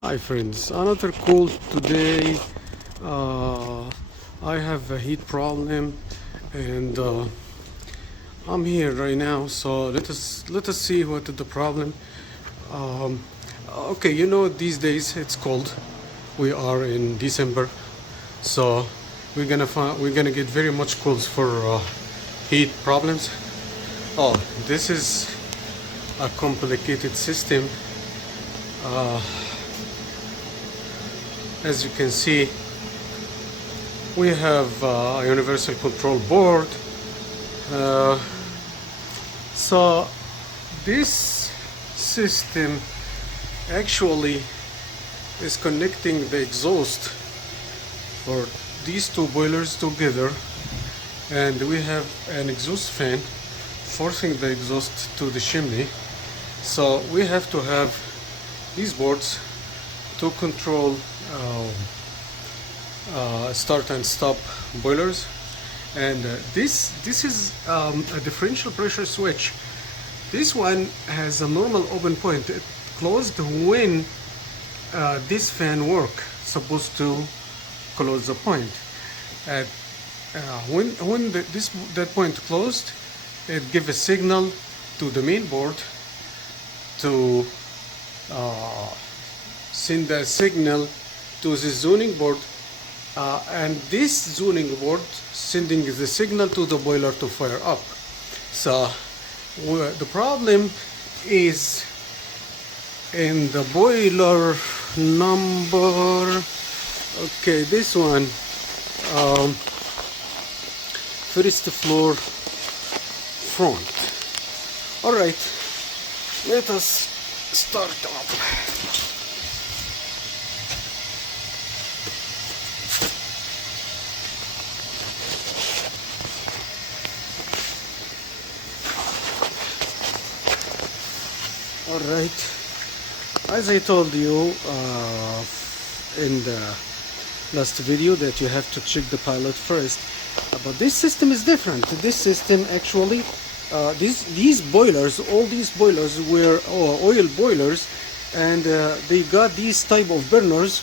Hi friends, another call today. I have a heat problem and I'm here right now, so let us see what is the problem. Um, okay, these days it's cold. We are in December, so we're gonna get very much calls for heat problems. Oh, this is a complicated system. As you can see, we have a universal control board. Uh, so this system actually is connecting the exhaust for these two boilers together, and we have an exhaust fan forcing the exhaust to the chimney. So we have to have these boards to control start and stop boilers, and this is a differential pressure switch. This one has a normal open point. It closed when this fan work supposed to close the point. At when that point closed, it give a signal to the main board to send a signal to the zoning board, and this zoning board sending the signal to the boiler to fire up. So the problem is in the boiler number, okay, this one, first floor front. All right, let us start up. Alright, as I told you in the last video that you have to check the pilot first, but this system is different. This system actually, these boilers, all these boilers were oil boilers, and they got these type of burners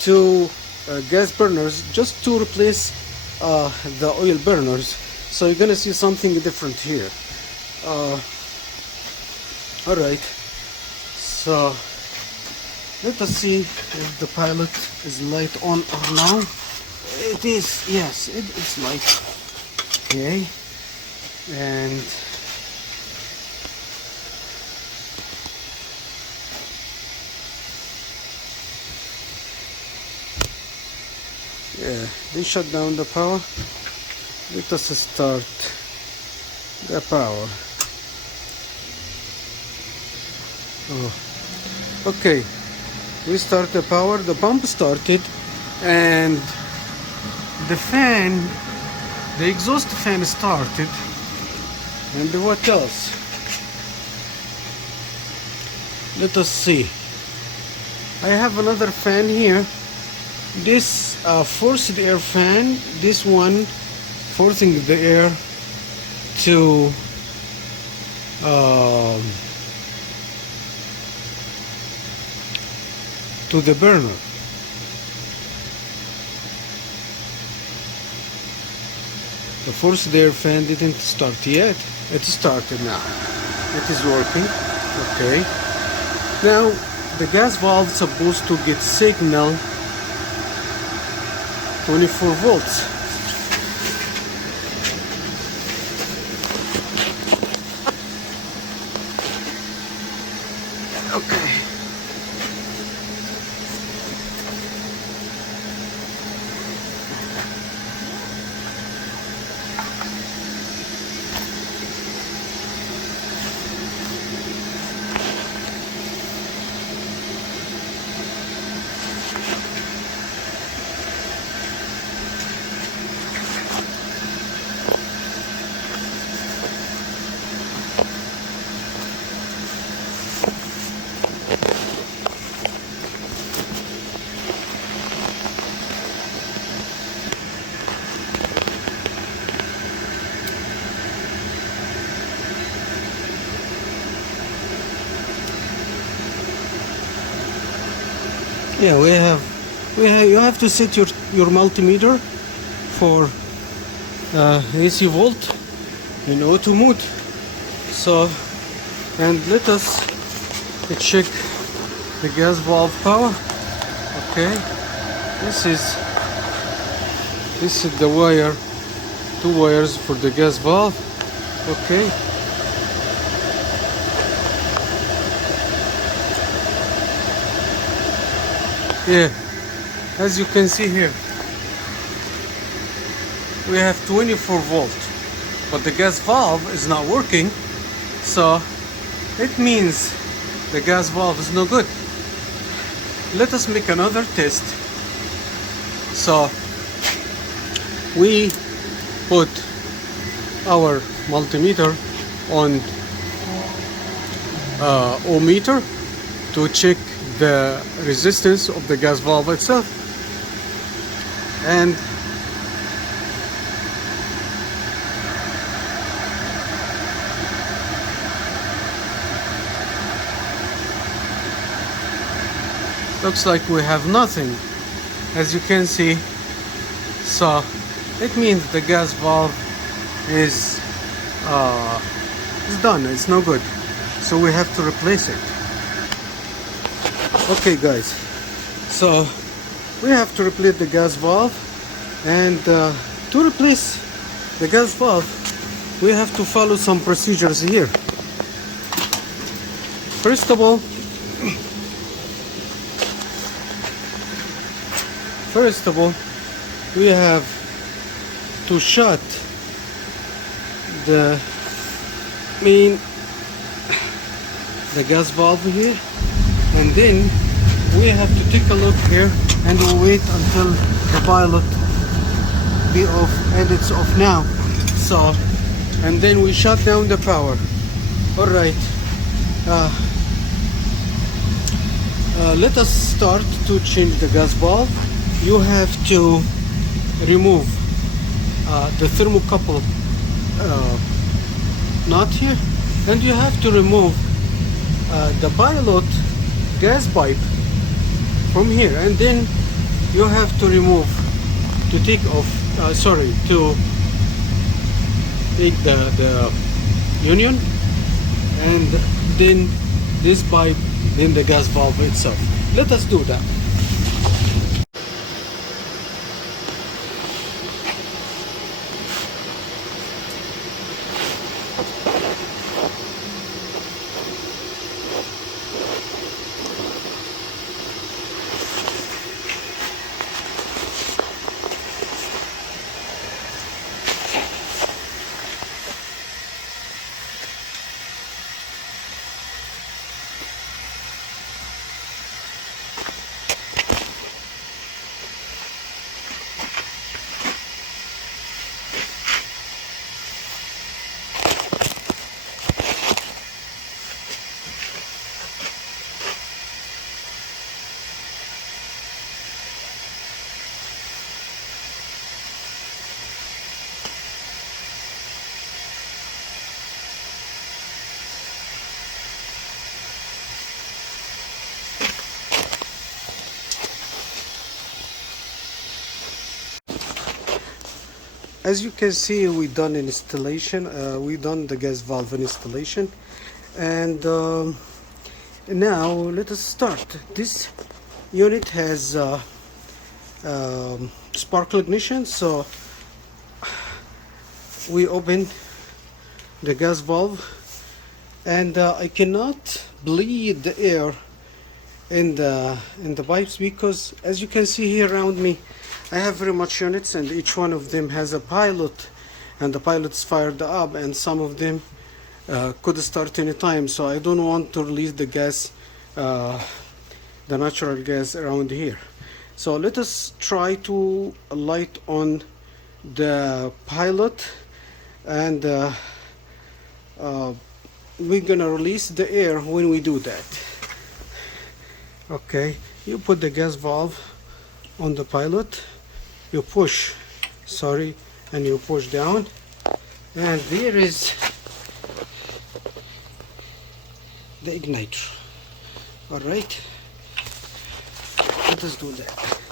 to gas burners just to replace the oil burners. So you're gonna see something different here. Alright, so let us see if the pilot is light on or now. It is, yes, it's light. Okay, and yeah, they shut down the power. Let us start the power. Oh, okay, we start the power, the pump started, and the fan, the exhaust fan started. And what else? Let us see. I have another fan here. This forced air fan, this one forcing the air to the burner. The forced air fan didn't start yet. It started now. It is working. Okay. Now the gas valve is supposed to get signal 24 volts. Okay. Yeah, you have to set your multimeter for AC volt in auto mode. So, and let us check the gas valve power. Okay, this is the wire, two wires for the gas valve. Okay, yeah, as you can see here, we have 24 volt, but the gas valve is not working, so it means the gas valve is no good. Let us make another test. So we put our multimeter on ohmmeter to check the resistance of the gas valve itself, and looks like we have nothing, as you can see. So it means the gas valve is done, it's no good, so we have to replace it. Okay guys, so we have to replace the gas valve, and to replace the gas valve we have to follow some procedures here. First of all, we have to shut the gas valve here, and then we have to take a look here, and we'll wait until the pilot be off, and it's off now. So, and then we shut down the power. All right. Let us start to change the gas valve. You have to remove the thermocouple nut here, and you have to remove the pilot gas pipe from here, and then you have to remove, to take off, to take the union, and then this pipe, then the gas valve itself. Let us do that. As you can see, we done installation. We done the gas valve installation, and now let us start. This unit has spark ignition, so we open the gas valve, and I cannot bleed the air in the pipes, because as you can see here around me, I have very much units, and each one of them has a pilot, and the pilot's fired up, and some of them could start anytime, so I don't want to release the gas, the natural gas around here. So let us try to light on the pilot, and we're gonna release the air when we do that. Okay, you put the gas valve on the pilot, you push, and you push down, and there is the igniter. All right, let us do that.